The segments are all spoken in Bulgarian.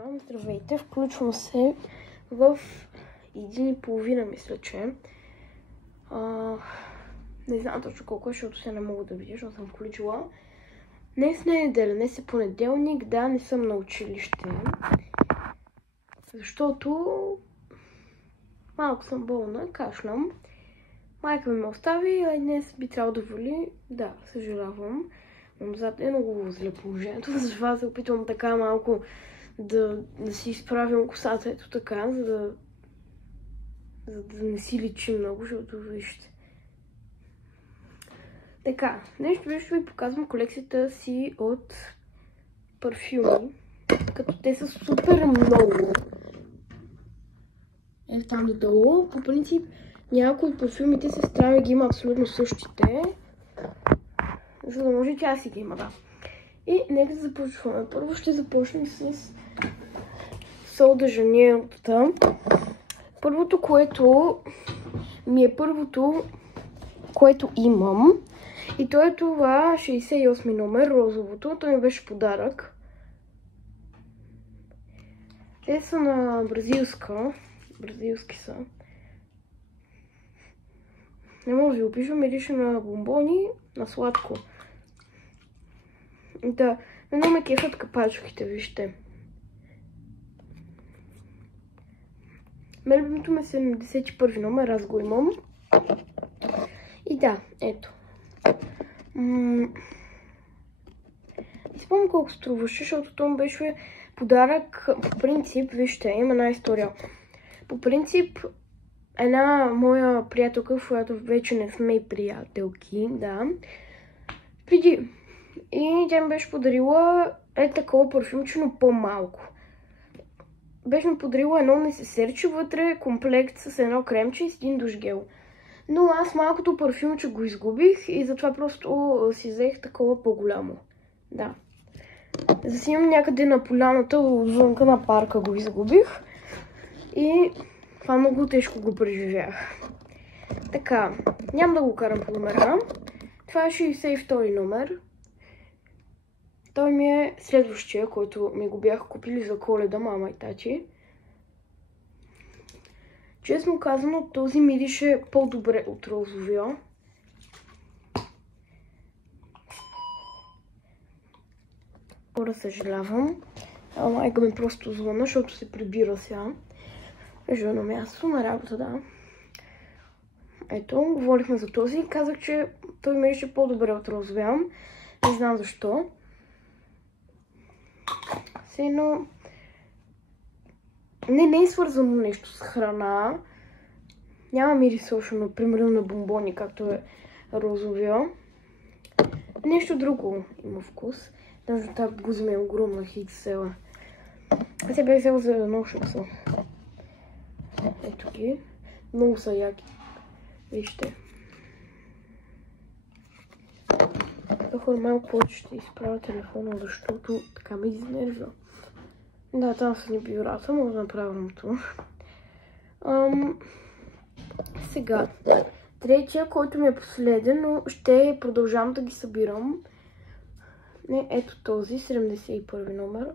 хора, здравейте! Включвам се в 1:30, мисля, че. Не знам точно колко е, защото се не мога да видя, защото съм включила. Днес не е неделя, днес е понеделник, да, не съм на училище. Защото малко съм болна, кашлям. Майка ми ме остави, а днес би трябвало да вали. Да, съжалявам. Назад е много зле положението, затова се опитвам така малко да си изправям косата, ето така, за да не си личи много, защото вижте. Така, нещо ще ви показвам колекцията си от парфюми, като те са супер много. Ето там долу. По принцип, някои от парфюмите сестра ги има абсолютно същите, за да може тя си ги има, да. И нека да започваме. Първо ще започнем с Сол де Жанейрото. Първото, което имам, и то е това 68 номер, розовото. То ми беше подарък. Те са на бразилски са. Не мога да ви опишам, мирише на бомбони, на сладко. Да, много ме кефят капачките, вижте. Любимото ме 71 номер, аз го имам. И да, ето. Не спомням колко струваше, защото то беше подарък. По принцип, вижте, има една история. По принцип, една моя приятелка, в която вече не сме приятелки, да, преди. И тя ми беше подарила такова парфюмче, но по-малко. Беше ми подарила едно несесерче вътре, комплект с едно кремче и с един душгел. Но аз малкото парфюмче го изгубих и затова просто си взех такова по-голямо. Да. За си имам някъде на поляната, отвънка на парка го изгубих. И това много тежко го преживях. Така, няма да го карам по номера. Това е 62 номер. Той ми е следващия, който ми го бяха купили за Коледа, мама и тати. Честно казано, този мирише по-добре от розовия. Хора, съжалявам. Майка ми просто звънна, защото се прибира сега. Ежо на място, на работа, да. Ето, говорихме за този. Казах, че той мирише по-добре от розовия. Не знам защо. Но не е свързано нещо с храна. Няма мирис още, примерно на бомбони, както е розовия. Нещо друго има вкус. Даже тази буза ми е огромна хиксела. Аз се бях взела за нощница. Ето ги. Много са яки. Вижте. Хора, малко повече ще изправя телефона, защото така ме изнервя. Да, там са ни бюрата, мога да направим това. Сега, третия, който ми е последен, но ще продължавам да ги събирам. Не, ето този, 71 номер.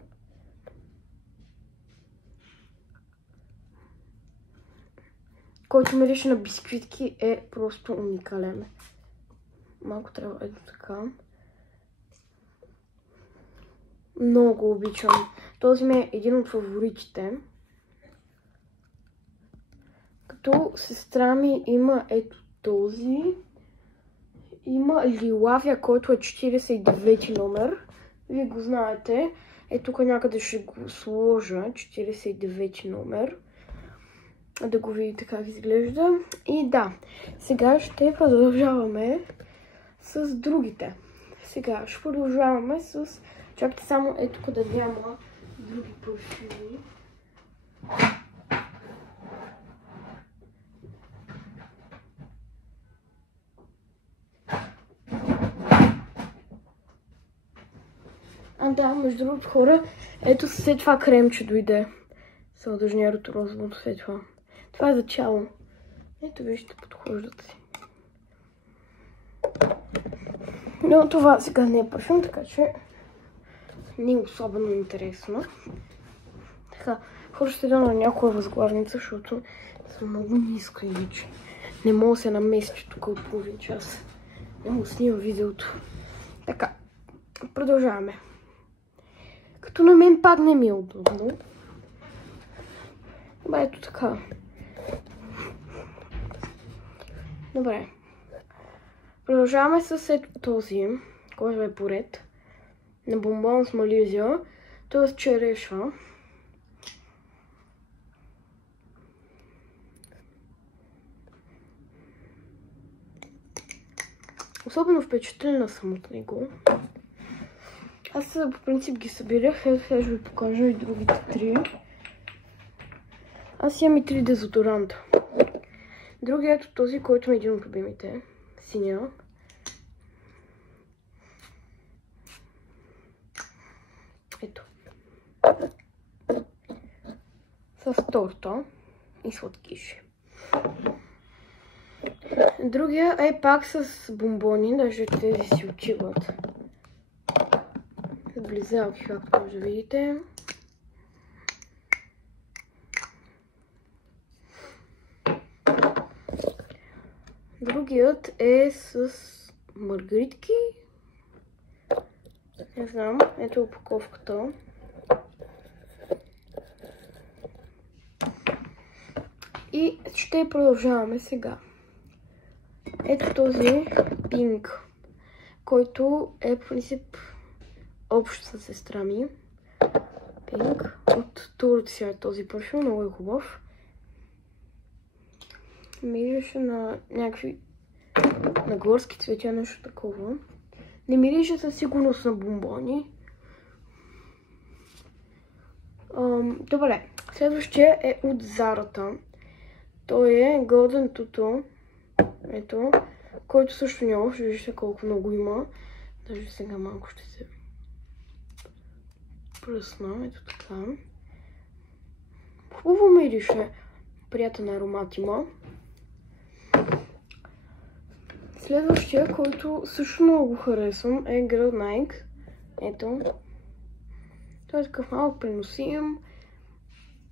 Който мирише на бисквитки, е просто уникален. Малко трябва ето така. Много обичам. Този ми е един от фаворитите. Като сестра ми има ето този. Има лилавия, който е 49 номер. Вие го знаете. Ето тук някъде ще го сложа. 49 номер. Да го видите как изглежда. И да, сега ще продължаваме с другите. Сега ще продължаваме с... Чакайте само ето къде няма други парфюми. Да, между другото хора, ето след това кремче дойде. Сол де Жанейрото розовото след това. Това е за тяло. Ето вижте, подхождат си. Но това сега не е парфюм, така че не е особено интересно. Така, хора ще седа на някоя възглавница, защото съм много ниска иначе. Не мога да се намести тук от половин час. Не мога да снимам видеото. Така, продължаваме. Като на мен пак не ми е удобно. Добре, ето така. Добре. Продължаваме с ето този, който е поред. На бомбон с Мализия. Т.е. череша. Особено впечатлена съм от него. Аз по принцип ги събирах. Сега ще ви покажа и другите три. Аз имам и 3 дезодоранта. Другият е този, който е един от любимите. Синя. Ето. С торта и сладкиши. Другия е пак с бомбони, даже тези си отиват. С близалки, както може да видите. Другият е с маргаритки. Не знам, ето опаковката. И ще продължаваме сега. Ето този пинк, който е по принцип общ със сестра ми. Пинк. От Турция е този парфюм, много е хубав. Миреше на някакви на горски цветя, нещо такова. Не мирише със сигурност на бомбони. Добре, следващия е от Зарата. Той е Golden Tutu. Ето, който също няма. Ще виждате колко много има. Даже сега малко ще се пръсна. Ето така. Хубаво мирише. Приятен аромат има. Следващия, който също много харесвам, е Girl Nike. Ето. Той е такъв малък преносим.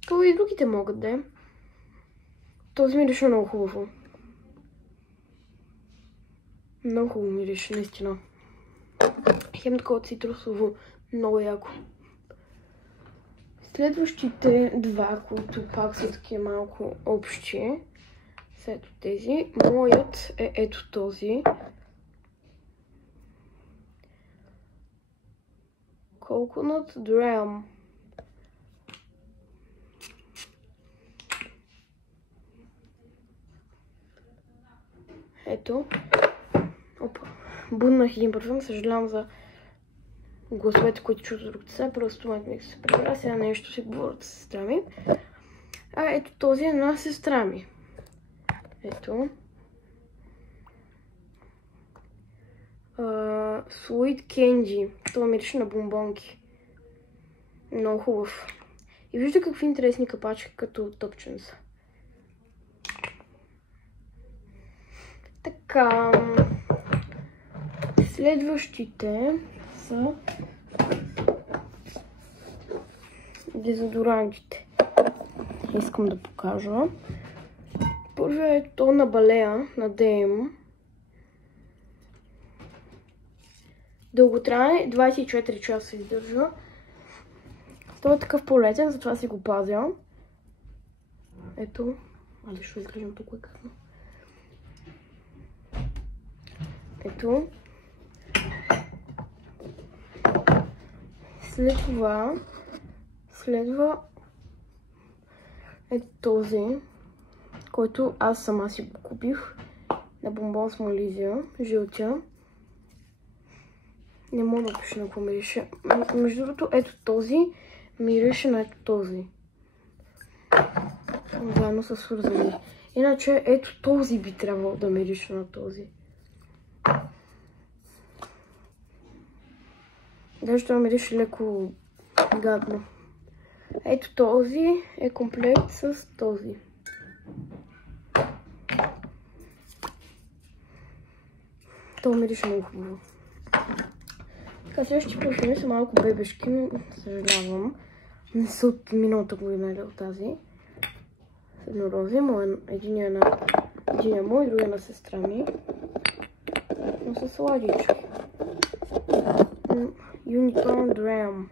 Това и другите могат да е. Този мирише много хубаво. Много хубаво мирише, наистина. Хем такова цитрусово, много яко. Следващите два, които пак са такива малко общи, са ето тези. Моят е ето този. Coconut Dram. Ето. Опа. Буднах един парфюм. Съжалявам за гласовете, които чуят от другите са. Просто майка ми се прибра. Сега нещо си говорят с сестра ми. А ето този е на сестра ми. Ето. Sweet Candy. Това мирише на бомбонки. Много хубав. И вижда какви интересни капачки като топчен са. Така. Следващите са дезодорантите. Искам да покажа. Първо е то на Балея, на DM. Дълготраен, 24 часа издържа. Той е такъв полетен, затова си го пазя. Ето. Али ще изглеждам тук късно. Ето. След това следва ето този, който аз сама си го купих на бомбон с Мализия, жълтия. Не мога да пиша на какво мирише. Между другото, ето този мирише на ето този. Заедно са свързани. Иначе ето този би трябвало да мирише на този. Даже това мирише леко гадно. Ето този е комплект с този. Това мирише много хубаво. Така, следващите парфюми са малко бебешки, но съжалявам. не са от миналата година или от тази. С еднорози. Единия е мой, другия на сестра ми. Но са сладички. Unicorn Dram.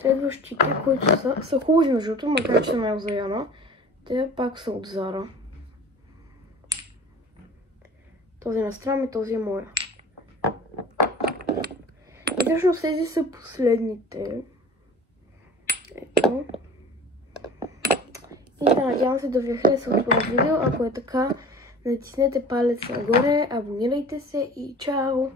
Следващите, които са хубави между другото, макар че съм ял за Яна. Те пак са от Зара. Този на сестра ми, този е моя. И всъщност тези са последните. Ето. И да, надявам се да ви е харесало това видео. Ако е така, натиснете палец нагоре, абонирайте се и чао!